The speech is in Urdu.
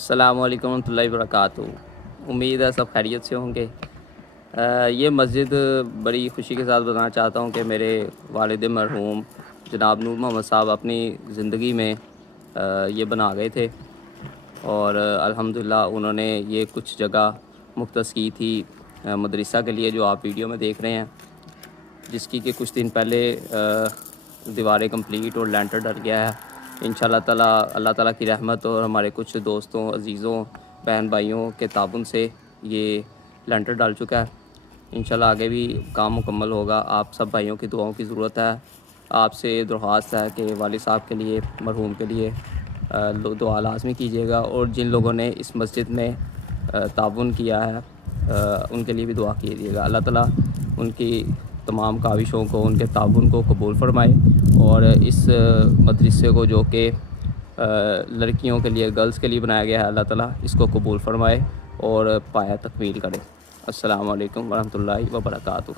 السلام علیکم ورحمۃ اللہ وبرکاتہ۔ امید ہے سب خیریت سے ہوں گے۔ یہ مسجد بڑی خوشی کے ساتھ بتانا چاہتا ہوں کہ میرے والد مرحوم جناب نور محمد صاحب اپنی زندگی میں یہ بنا گئے تھے، اور الحمدللہ انہوں نے یہ کچھ جگہ مختص کی تھی مدرسہ کے لیے، جو آپ ویڈیو میں دیکھ رہے ہیں، جس کی کہ کچھ دن پہلے دیواریں کمپلیٹ اور لینٹر ڈل گیا ہے۔ انشاءاللہ تعالیٰ اللہ تعالیٰ کی رحمت اور ہمارے کچھ دوستوں، عزیزوں، بہن بھائیوں کے تعاون سے یہ لینٹر ڈال چکا ہے۔ انشاءاللہ آگے بھی کام مکمل ہوگا۔ آپ سب بھائیوں کی دعاؤں کی ضرورت ہے۔ آپ سے درخواست ہے کہ والد صاحب کے لیے، مرحوم کے لیے دعا لازمی کیجیے گا، اور جن لوگوں نے اس مسجد میں تعاون کیا ہے ان کے لیے بھی دعا کیجیے گا۔ اللہ تعالیٰ ان کی تمام کاوشوں کو، ان کے تعاون کو قبول فرمائے، اور اس مدرسے کو جو کہ لڑکیوں کے لیے، گرلز کے لیے بنایا گیا ہے، اللہ تعالیٰ اس کو قبول فرمائے اور پایہ تکمیل کرے۔ السلام علیکم ورحمۃ اللہ وبرکاتہ۔